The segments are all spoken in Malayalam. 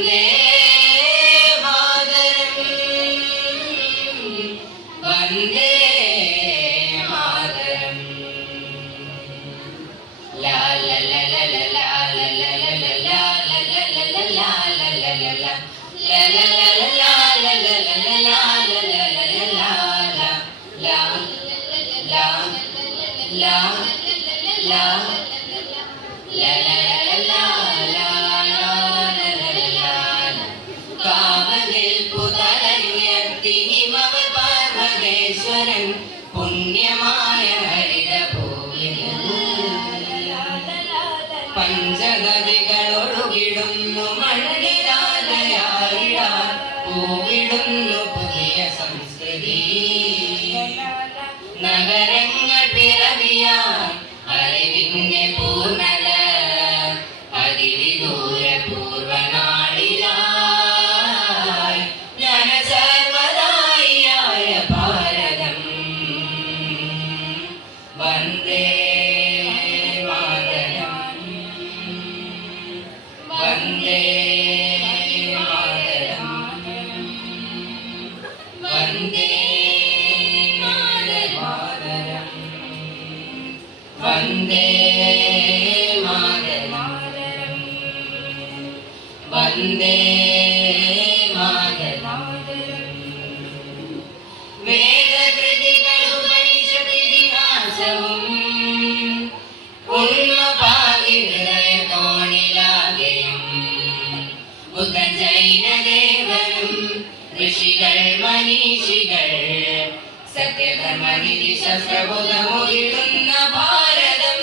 grande. പുണ്യമായ ഹരിതഭൂമിയിൽ പഞ്ചനദികളൊഴുകിടുന്നു മഴകിടാതയായിടാൻ പൂവിടുന്നു പുതിയ സംസ്കൃതി. നഗര Vande മനീഷികൾ സത്യധർമ്മ നീതി ശസ്ത്രബുധമുയരുന്ന ഭാരതം.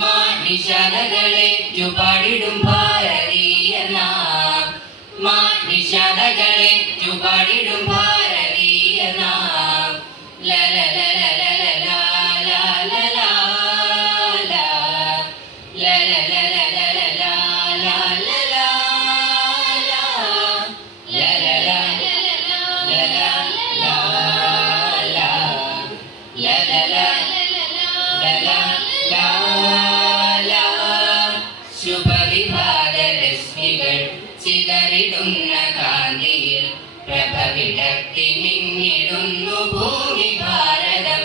മാ നിശാലകളെ ചുപാടിടും എല്ലാലാം ശുഭവിഭാഗരശ്മികൾ ചിതറിടുന്ന കാന്തിയിൽ പ്രഭവിടത്തി മിന്നിടുന്നു ഭൂമി ഭാരതം